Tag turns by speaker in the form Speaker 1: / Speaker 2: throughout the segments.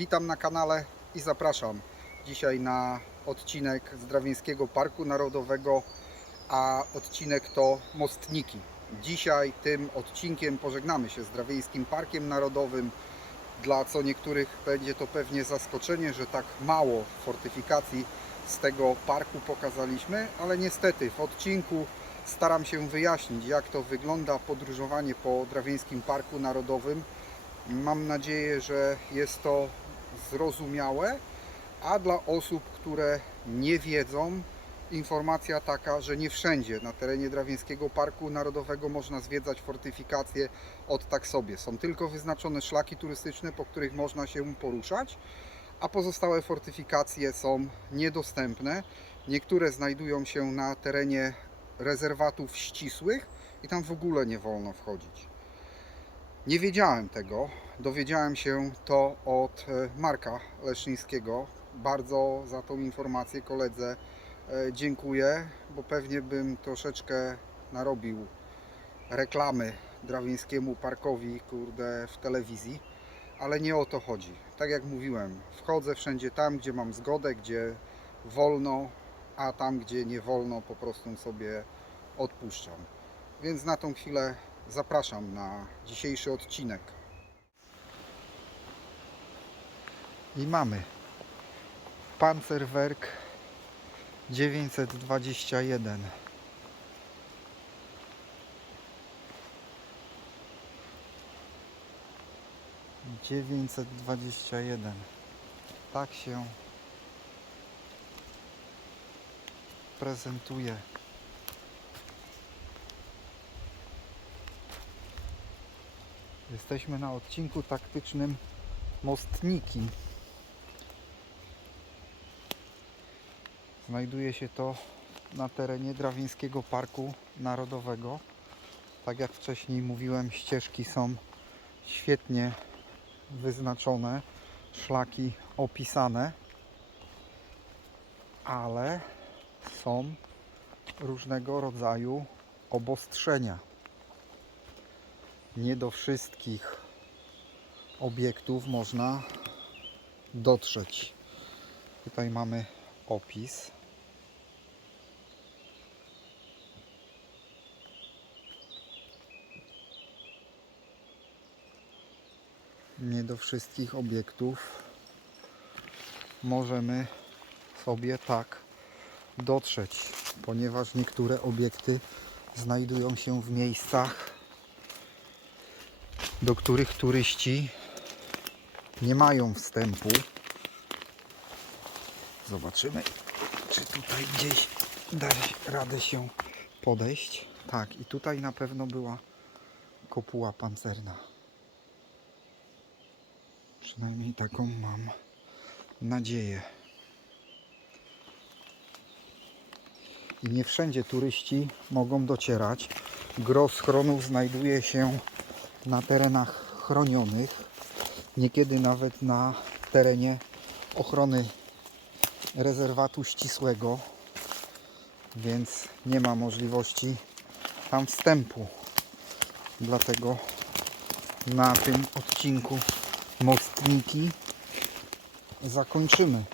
Speaker 1: Witam na kanale i zapraszam dzisiaj na odcinek z Drawińskiego Parku Narodowego, a odcinek to Mostniki. Dzisiaj tym odcinkiem pożegnamy się z Drawińskim Parkiem Narodowym. Dla co niektórych będzie to pewnie zaskoczenie, że tak mało fortyfikacji z tego parku pokazaliśmy, ale niestety w odcinku staram się wyjaśnić, jak to wygląda podróżowanie po Drawińskim Parku Narodowym. Mam nadzieję, że jest to zrozumiałe, a dla osób, które nie wiedzą, informacja taka, że nie wszędzie na terenie Drawińskiego Parku Narodowego można zwiedzać fortyfikacje od tak sobie. Są tylko wyznaczone szlaki turystyczne, po których można się poruszać, a pozostałe fortyfikacje są niedostępne. Niektóre znajdują się na terenie rezerwatów ścisłych i tam w ogóle nie wolno wchodzić. Nie wiedziałem tego. Dowiedziałem się to od e, Marka Leszczyńskiego. Bardzo za tą informację koledze e, dziękuję, bo pewnie bym troszeczkę narobił reklamy Drawińskiemu Parkowi, kurde, w telewizji, ale nie o to chodzi. Tak jak mówiłem, wchodzę wszędzie tam, gdzie mam zgodę, gdzie wolno, a tam, gdzie nie wolno, po prostu sobie odpuszczam. Więc na tą chwilę zapraszam na dzisiejszy odcinek. I mamy Panzerwerk 921. Dziewięćset dwadzieścia jeden. Tak się prezentuje. Jesteśmy na odcinku taktycznym Mostniki. Znajduje się to na terenie Drawińskiego Parku Narodowego. Tak jak wcześniej mówiłem, ścieżki są świetnie wyznaczone, szlaki opisane, ale są różnego rodzaju obostrzenia nie do wszystkich obiektów można dotrzeć. Tutaj mamy opis. Nie do wszystkich obiektów możemy sobie tak dotrzeć, ponieważ niektóre obiekty znajdują się w miejscach do których turyści nie mają wstępu. Zobaczymy, czy tutaj gdzieś da radę się podejść. Tak, i tutaj na pewno była kopuła pancerna. Przynajmniej taką mam nadzieję. I nie wszędzie turyści mogą docierać. Gros schronów znajduje się na terenach chronionych, niekiedy nawet na terenie ochrony rezerwatu ścisłego, więc nie ma możliwości tam wstępu. Dlatego na tym odcinku Mostniki zakończymy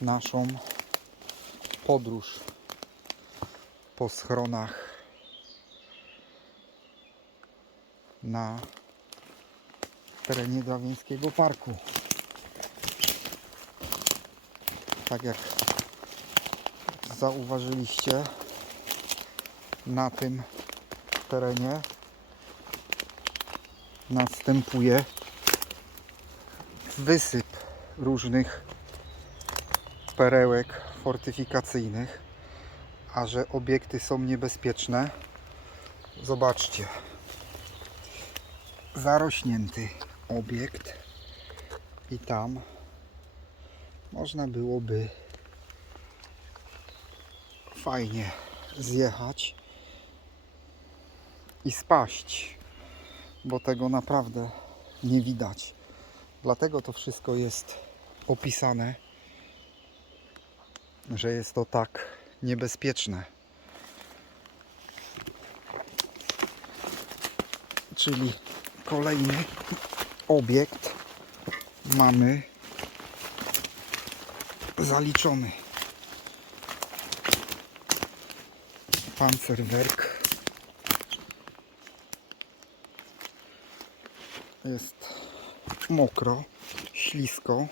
Speaker 1: naszą podróż po schronach na terenie Drawińskiego Parku. Tak jak zauważyliście, na tym terenie następuje wysyp różnych perełek fortyfikacyjnych, a że obiekty są niebezpieczne, zobaczcie zarośnięty obiekt i tam można byłoby fajnie zjechać i spaść, bo tego naprawdę nie widać. Dlatego to wszystko jest opisane, że jest to tak niebezpieczne. Czyli kolejny obiekt mamy zaliczony. Panzerwerk. Jest mokro, ślisko,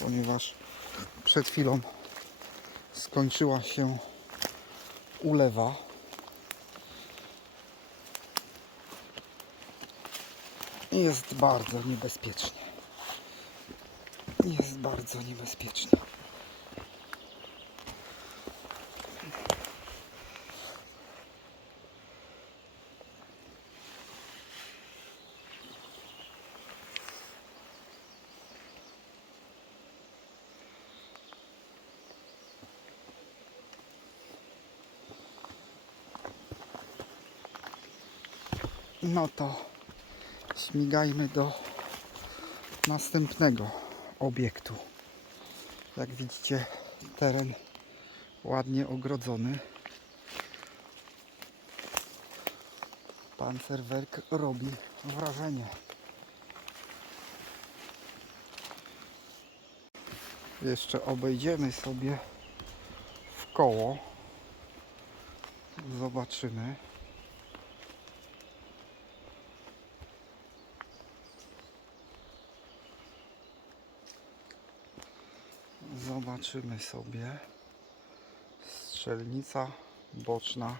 Speaker 1: ponieważ przed chwilą skończyła się ulewa. Jest bardzo niebezpiecznie. Jest bardzo niebezpiecznie. No to śmigajmy do następnego obiektu. Jak widzicie, teren ładnie ogrodzony. Panzerwerk robi wrażenie. Jeszcze obejdziemy sobie w koło. Zobaczymy. Zobaczymy sobie. Strzelnica boczna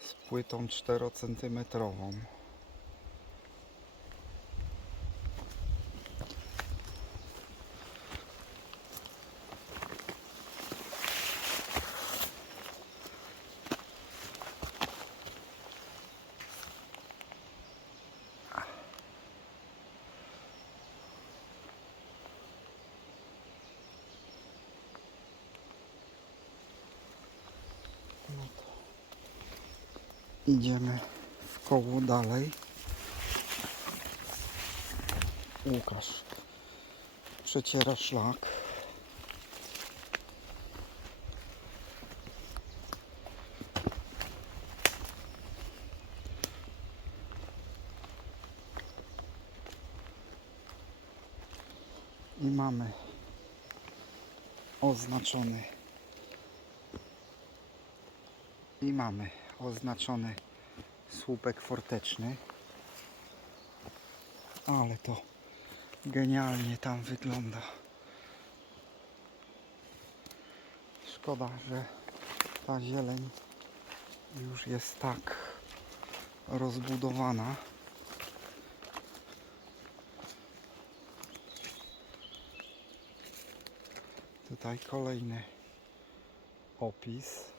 Speaker 1: z płytą 4 cm. Idziemy w koło dalej. Łukasz przeciera szlak. I mamy oznaczony i mamy oznaczony słupek forteczny. Ale to genialnie tam wygląda. Szkoda, że ta zieleń już jest tak rozbudowana. Tutaj kolejny opis.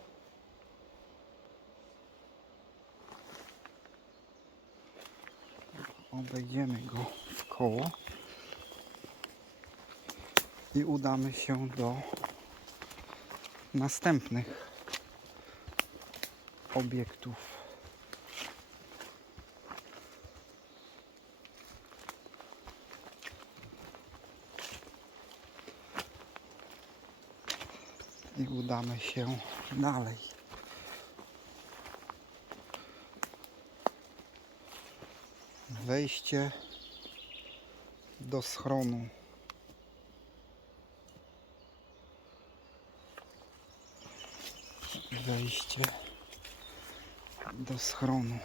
Speaker 1: Obejdziemy go w koło i udamy się do następnych obiektów. I udamy się dalej. Wejście do schronu. Wejście do schronu.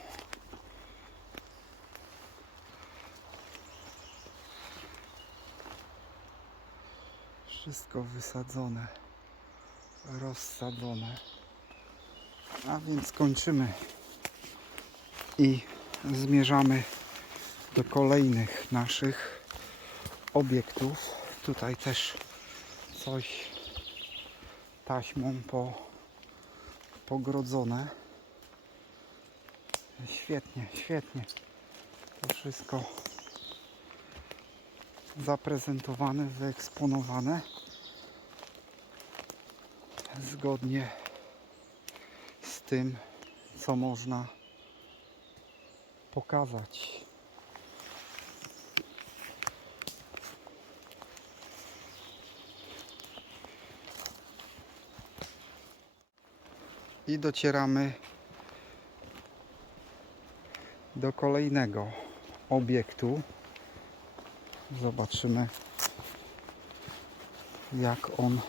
Speaker 1: Wszystko wysadzone, rozsadzone. A więc kończymy i zmierzamy do kolejnych naszych obiektów. Tutaj też coś taśmą po, pogrodzone. Świetnie, świetnie. To wszystko zaprezentowane, wyeksponowane zgodnie z tym, co można pokazać. I docieramy do kolejnego obiektu. Zobaczymy jak on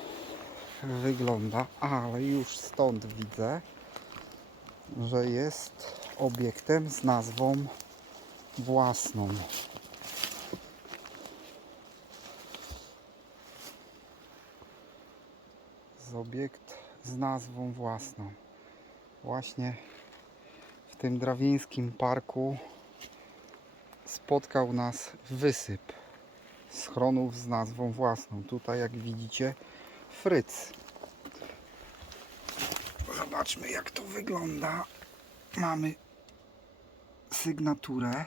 Speaker 1: wygląda, ale już stąd widzę, że jest obiektem z nazwą własną. Z obiekt z nazwą własną. Właśnie w tym drawińskim parku spotkał nas wysyp schronów z nazwą własną. Tutaj jak widzicie Fryc. Zobaczmy jak to wygląda. Mamy sygnaturę.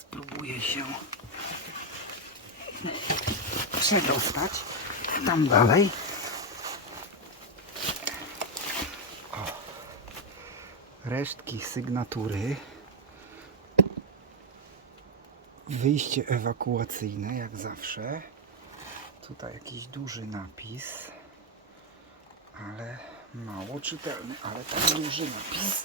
Speaker 1: Spróbuję się przedostać tam dalej. Resztki sygnatury. Wyjście ewakuacyjne, jak zawsze. Tutaj jakiś duży napis, ale mało czytelny, ale tak duży napis.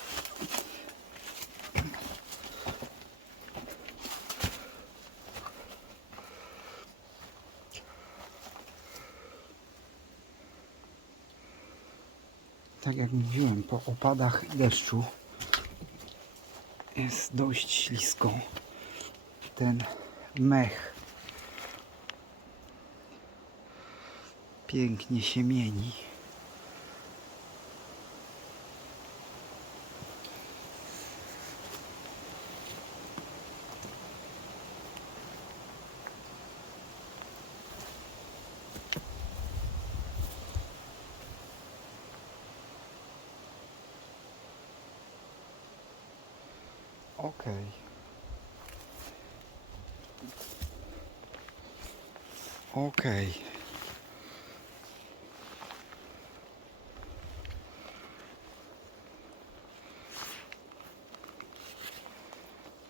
Speaker 1: Tak jak mówiłem, po opadach deszczu jest dość ślisko ten mech pięknie się mieni. Okej. Okej.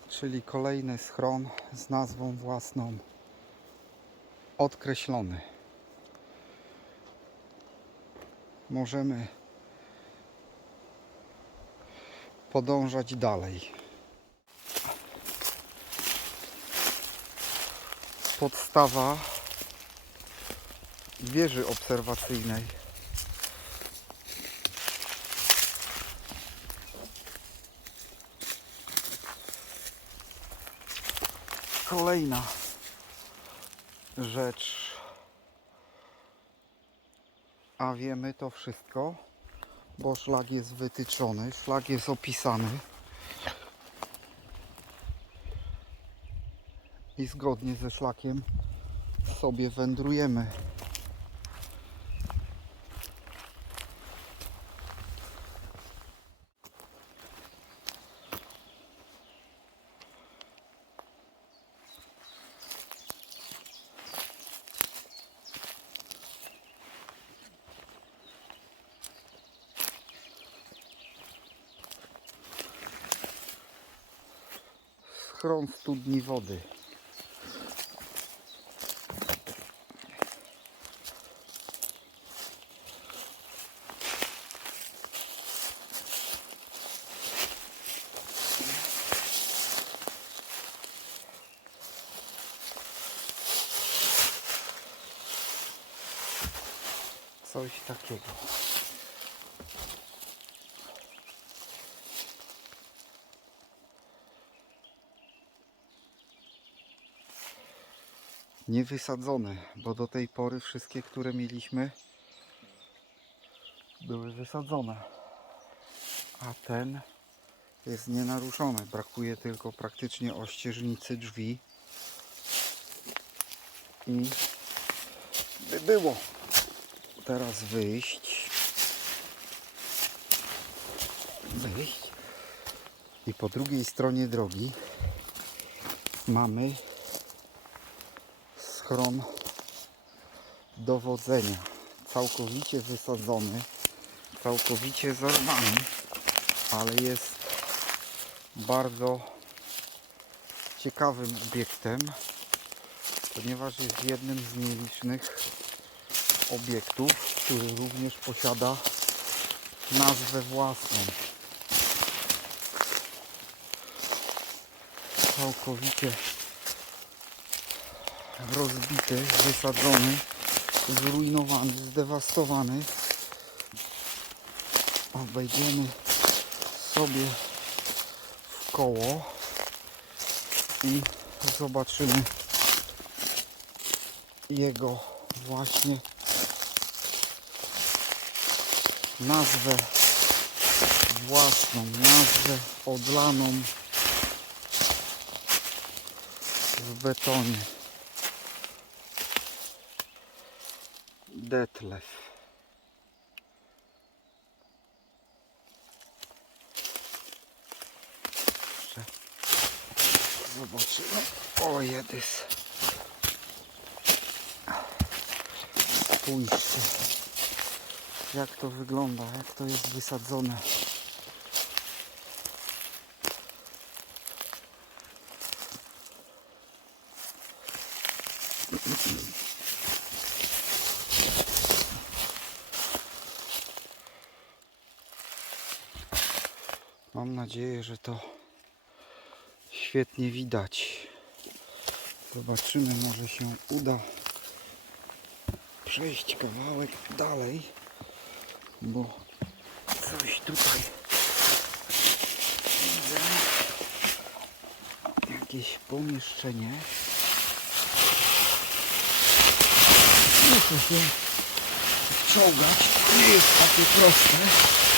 Speaker 1: Czyli kolejny schron z nazwą własną odkreślony. Możemy podążać dalej. Podstawa wieży obserwacyjnej. Kolejna rzecz. A wiemy to wszystko, bo szlak jest wytyczony, szlak jest opisany. I zgodnie ze szlakiem sobie wędrujemy. Studni wody. Coś takiego. Niewysadzone, bo do tej pory wszystkie, które mieliśmy, były wysadzone. A ten jest nienaruszony. Brakuje tylko praktycznie ościeżnicy drzwi. I by było teraz wyjść. Wyjść. I po drugiej stronie drogi mamy schron dowodzenia. Całkowicie wysadzony, całkowicie zorwany, ale jest bardzo ciekawym obiektem, ponieważ jest jednym z nielicznych obiektów, który również posiada nazwę własną. Całkowicie rozbity, wysadzony, zrujnowany, zdewastowany. Obejdziemy sobie w koło i zobaczymy jego właśnie nazwę własną, nazwę odlaną w betonie. Detlef. Zobaczymy. O, jedys. Spójrzcie, jak to wygląda, jak to jest wysadzone. Mam nadzieję, że to świetnie widać. Zobaczymy, może się uda przejść kawałek dalej, bo coś tutaj widzę. Jakieś pomieszczenie. Muszę się wciągać. To nie jest takie proste.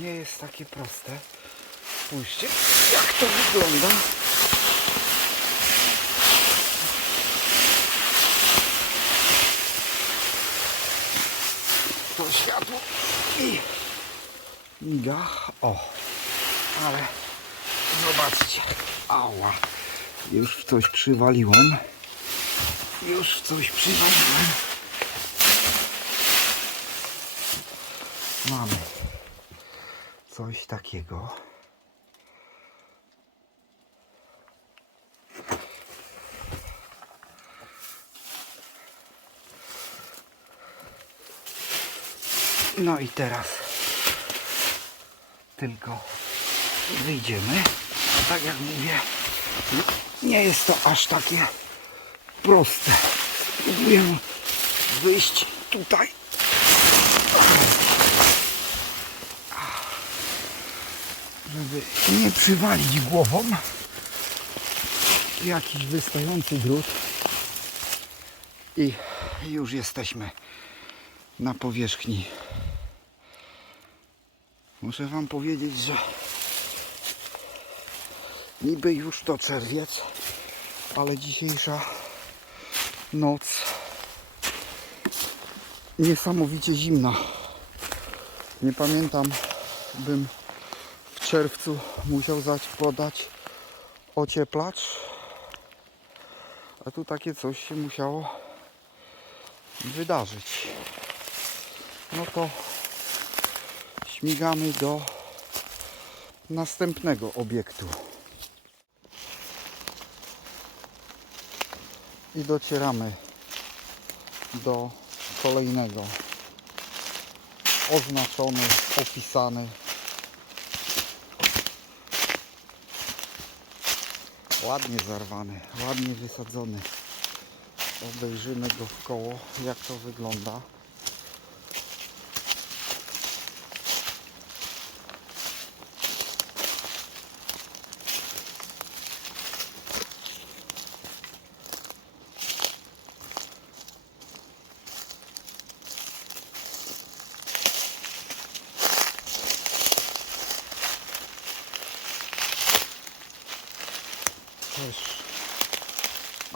Speaker 1: Nie jest takie proste. Spójrzcie, jak to wygląda. To światło i miga. O, ale zobaczcie. Ała. Już w coś przywaliłem. Już w coś przywaliłem. Mamy coś takiego. No i teraz tylko wyjdziemy. Tak jak mówię, nie jest to aż takie proste. Spróbuję wyjść tutaj. Nie przywalić głową jakiś wystający drut. I już jesteśmy na powierzchni. Muszę Wam powiedzieć, że niby już to czerwiec, ale dzisiejsza noc niesamowicie zimna. Nie pamiętam, bym czerwcu musiał zać podać ocieplacz, a tu takie coś się musiało wydarzyć. No to śmigamy do następnego obiektu. I docieramy do kolejnego. Oznaczony, opisany. Ładnie zarwany, ładnie wysadzony. Obejrzymy go w koło, jak to wygląda.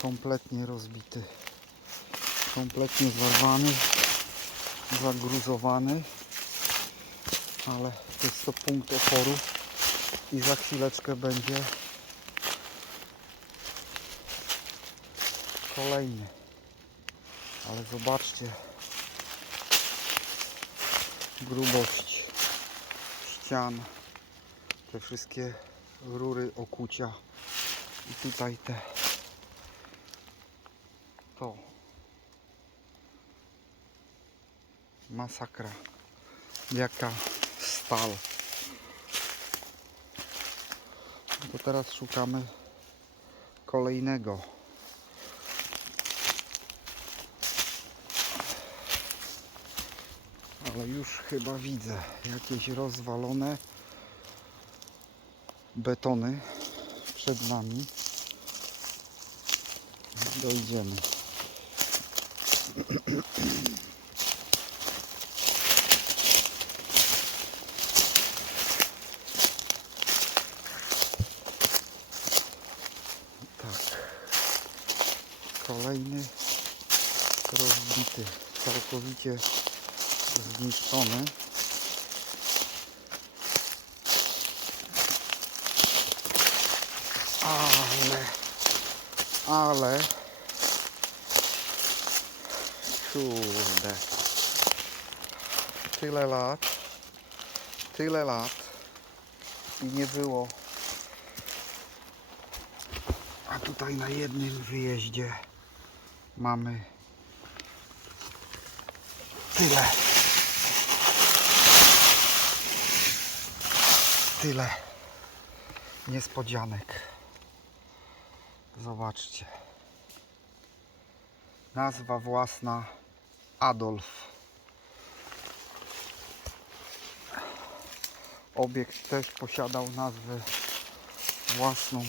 Speaker 1: Kompletnie rozbity. Kompletnie zarwany, zagruzowany. Ale to jest to punkt oporu i za chwileczkę będzie kolejny. Ale zobaczcie grubość ścian, te wszystkie rury okucia i tutaj te to masakra jaka stal To teraz szukamy kolejnego. Ale już chyba widzę jakieś rozwalone betony przed nami. Dojdziemy. Tak. Kolejny rozbity, całkowicie zniszczony. Ale, ale, kurde, tyle lat, tyle lat i nie było. A tutaj na jednym wyjeździe mamy tyle. Tyle niespodzianek. Zobaczcie. Nazwa własna Adolf. Obiekt też posiadał nazwę własną